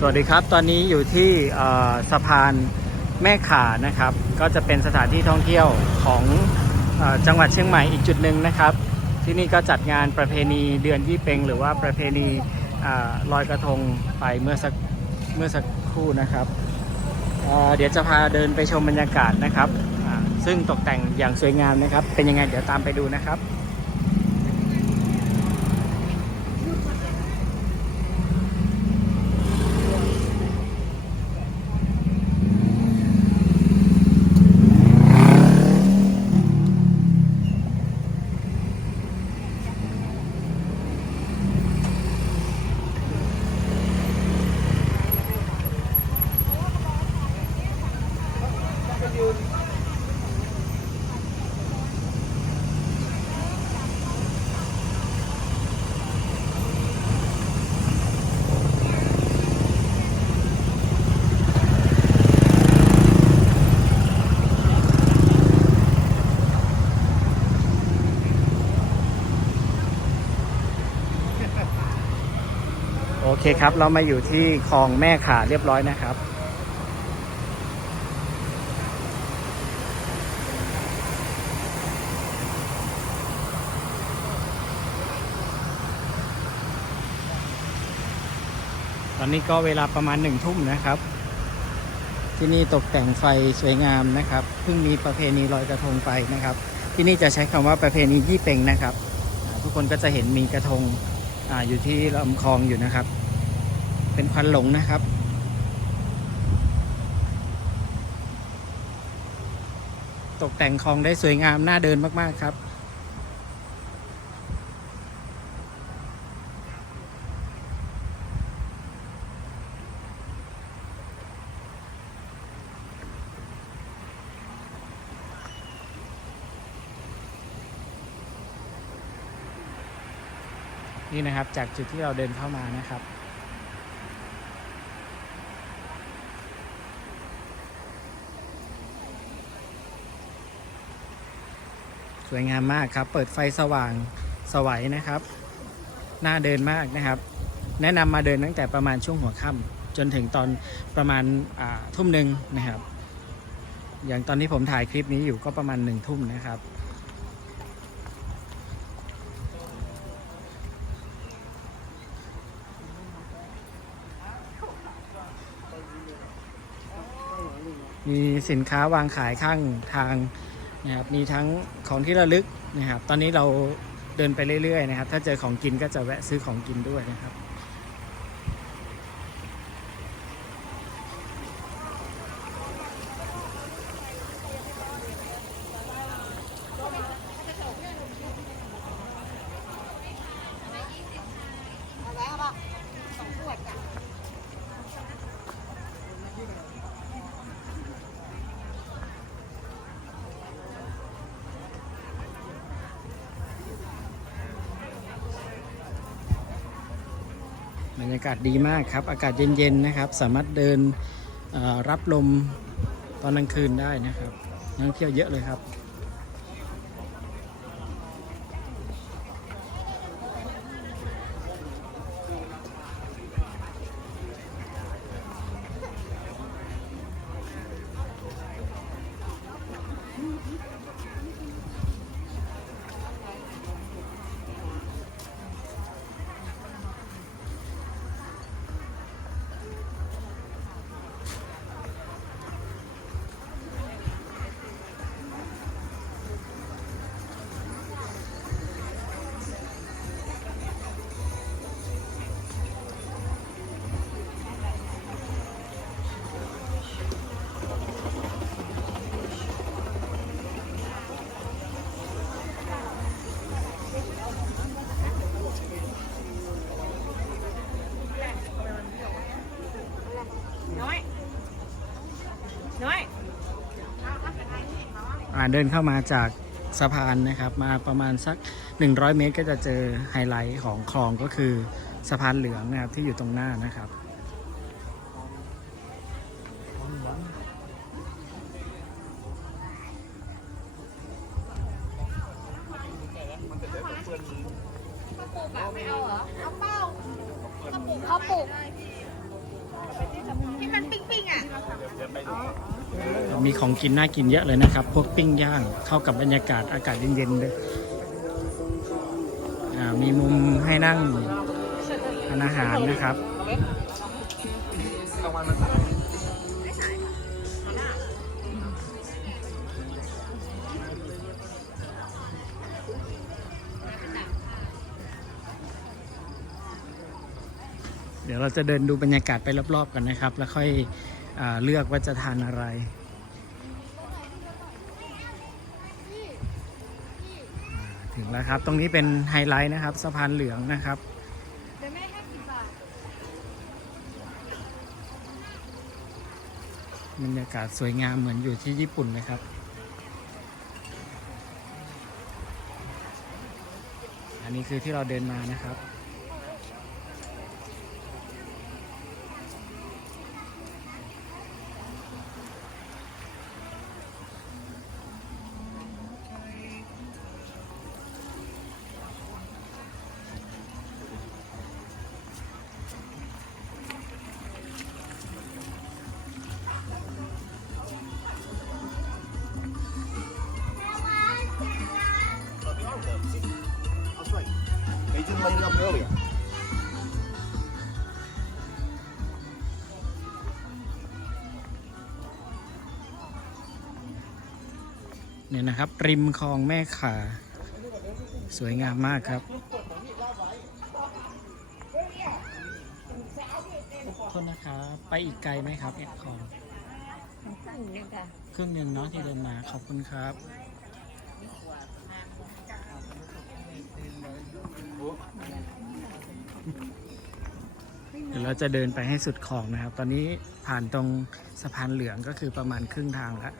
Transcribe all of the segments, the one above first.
สวัสดีครับ ตอนนี้อยู่ที่สะพานแม่ขานะครับ ก็จะเป็นสถานที่ท่องเที่ยวของอจังหวัดเชียงใหม่อีกจุดหนึ่งนะครับ ที่นี่ก็จัดงานประเพณีเดือนยี่เปงหรือว่าประเพณีอลอยกระทงไปเมื่อสักเมื่อสักครู่นะครับเเดี๋ยวจะพาเดินไปชมบรรยากาศนะครับ ซึ่งตกแต่งอย่างสวยงามนะครับ เป็นยังไงเดี๋ยวตามไปดูนะครับ โอเคครับ เรามาอยู่ที่คลองแม่ขาเรียบร้อยนะครับ อนนี้ก็เวลาประมาณหนึ่งทุ่มนะครับ ที่นี่ตกแต่งไฟสวยงามนะครับ เพิ่งมีประเพณีลอยกระทงไปนะครับ ที่นี่จะใช้คำว่าประเพณียี่เปงนะครับ ทุกคนก็จะเห็นมีกระทงออยู่ที่ลำคลองอยู่นะครับ เป็นควันหลงนะครับตกแต่งคลองได้สวยงามน่าเดินมาก ๆ ครับ นี่นะครับจากจุดที่เราเดินเข้ามานะครับ สวยงามมากครับ เปิดไฟสว่างสวัยนะครับ น่าเดินมากนะครับ แนะนำมาเดินตั้งแต่ประมาณช่วงหัวค่ำจนถึงตอนประมาณทุ่มหนึ่งนะครับ อย่างตอนที่ผมถ่ายคลิปนี้อยู่ก็ประมาณหนึ่งทุ่มนะครับ มีสินค้าวางขายข้างทางนะครับมีทั้งของที่ระลึกนะครับ ตอนนี้เราเดินไปเรื่อยๆนะครับ ถ้าเจอของกินก็จะแวะซื้อของกินด้วยนะครับ เอาไว้เอาป่ะสองขวดจ้ะ บรรยากาศดีมากครับ อากาศเย็นๆนะครับ สามารถเดินรับลมตอนกลางคืนได้นะครับนักท่องเที่ยวเยอะเลยครับ เดินเข้ามาจากสะพานนะครับ มาประมาณสัก 100 เมตร ก็จะเจอไฮไลท์ของคลองก็คือสะพานเหลืองนะครับที่อยู่ตรงหน้านะครับไม่เเขาปลูกที่มันปิ้งๆอะ มีของกินน่ากินเยอะเลยนะครับ พวกปิ้งย่างเข้ากับบรรยากาศอากาศเย็นๆเลยมีมุมให้นั่งทานอาหารนะครับ เดี๋ยวเราจะเดินดูบรรยากาศไปรอบๆกันนะครับ แล้วค่อย เลือกว่าจะทานอะไร ถึงแล้วครับ ตรงนี้เป็นไฮไลท์นะครับ สะพานเหลืองนะครับม่ให้สิบบาทบรรยากาศสวยงามเหมือนอยู่ที่ญี่ปุ่นเลยครับอันนี้คือที่เราเดินมานะครับ They didn't light it up earlier. เนี่ยนะครับริมคลองแม่ขาสวยงามมากครับโทษนะครับไปอีกไกลไหมครับแอดคลองครึ่งนึงค่ะ ครึ่งหนึ่งเนาะที่เดินมาขอบคุณครับ เดี๋ยวเราจะเดินไปให้สุดของนะครับ ตอนนี้ผ่านตรงสะพานเหลืองก็คือประมาณครึ่งทางแล้ว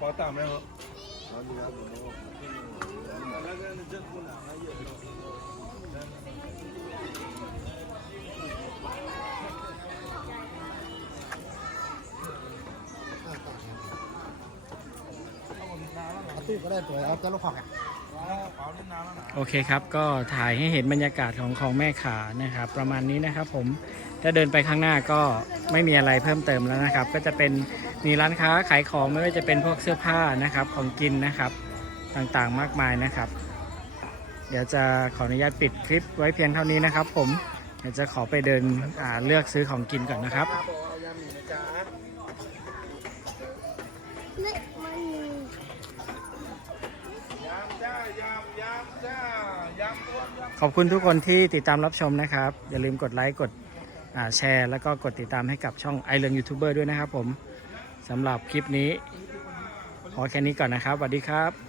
มีในกระเป๋าตังค์ไหมครับตู้ก็ได้ตัวแล้วจะลูกขอกอะโอเคครับ ก็ถ่ายให้เห็นบรรยากาศของของแม่ขานะครับ ประมาณนี้นะครับผม ถ้าเดินไปข้างหน้าก็ไม่มีอะไรเพิ่มเติมแล้วนะครับ ก็จะเป็นมีร้านค้าขายของไม่ว่าจะเป็นพวกเสื้อผ้านะครับของกินนะครับต่างๆมากมายนะครับ เดี๋ยวจะขออนุญาตปิดคลิปไว้เพียงเท่านี้นะครับ ผมเดี๋ยวจะขอไปเดินเลือกซื้อของกินก่อนนะครับขอบคุณทุกคนที่ติดตามรับชมนะครับ อย่าลืมกดไลค์กด แชร์ แล้วก็กดติดตามให้กับช่องไอเริงยูทูบเบอร์ด้วยนะครับผมสำหรับคลิปนี้ ขอแค่นี้ก่อนนะครับสวัสดีครับ